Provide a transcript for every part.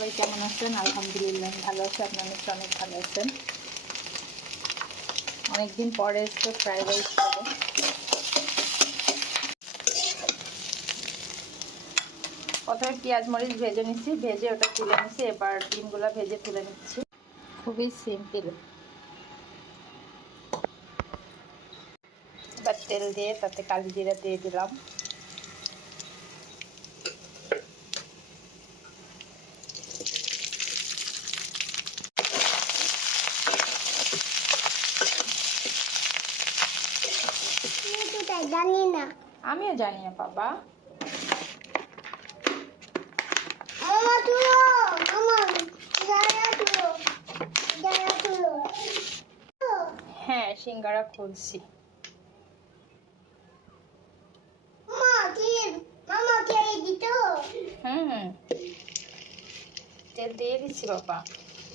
সবাই কেমন আছেন? আলহামদুলিল্লাহ ভালো আছি, আপনারা নিশ্চয়ই অনেক ভালো আছেন। অনেকদিন পরে একটু ফ্রাইড রাইস খাবো। প্রথমে পেঁয়াজ মরিচ ভেজে নিচ্ছি, ভেজে ওটা তুলে নিচ্ছি। এবার ডিমগুলো ভেজে তুলে নিচ্ছি। খুবই সিম্পল। এবার তেল দিয়ে তাতে কালি জিরা দিয়ে দিলাম। জানি না, আমিও জানি না বাবা। হ্যাঁ, সিঙ্গারা খুলছি। তেল দিয়ে দিচ্ছি বাবা।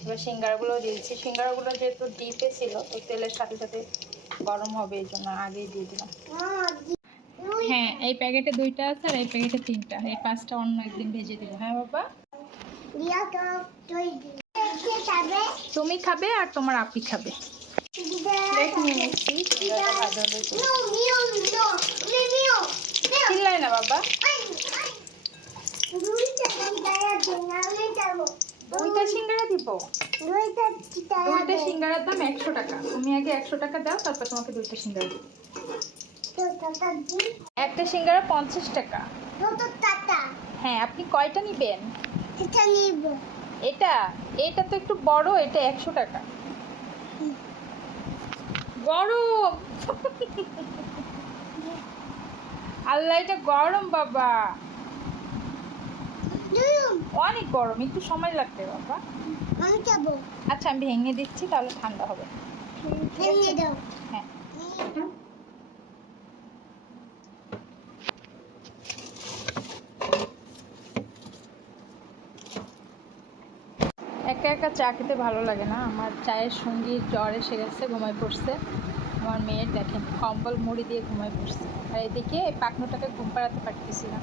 এবার সিঙ্গারাগুলো দিয়েছি। সিঙ্গারাগুলো যেহেতু ডিপে ছিল, তো তেলের সাথে সাথে গরম হবে, এই জন্য আগেই দিয়ে দিলাম। হ্যাঁ, এই প্যাকেটে 2টা আছে আর এই প্যাকেটে 3টা। এই 5টা অন্য একদিন ভেজে দেবো। হ্যাঁ বাবা, তুমি খাবে আর তোমার আপি খাবে। প্লেট নিয়ে নিচ্ছি। চিল্লাই না বাবা। 2টা সিঙ্গারা দিব। 2টা সিঙ্গারার দাম 100 টাকা। তুমি আগে 100 টাকা দাও, তারপর তোমাকে 2টা সিঙ্গারা দিব। একটা সিঙ্গারা 50 টাকা। হ্যাঁ, আপনি কয়টা নিবেন? এটা এটা তো একটু বড়, এটা 100 টাকা। গরম। আল্লাহ, এটা গরম বাবা, অনেক গরম, একটু সময় লাগবে বাবা। আচ্ছা, আমি ভেঙে দিচ্ছি, তাহলে ঠান্ডা হবে। হ্যাঁ, একা একা চা খেতে ভালো লাগে না। আমার চায়ের সঙ্গী জ্বর এসে গেছে, ঘুমায় পড়ছে। আমার মেয়ের দেখেন কম্বল মুড়ি দিয়ে ঘুমায় পড়ছে, আর এদিকে পাকনোটাকে ঘুম পাড়াতে পারতেছি না।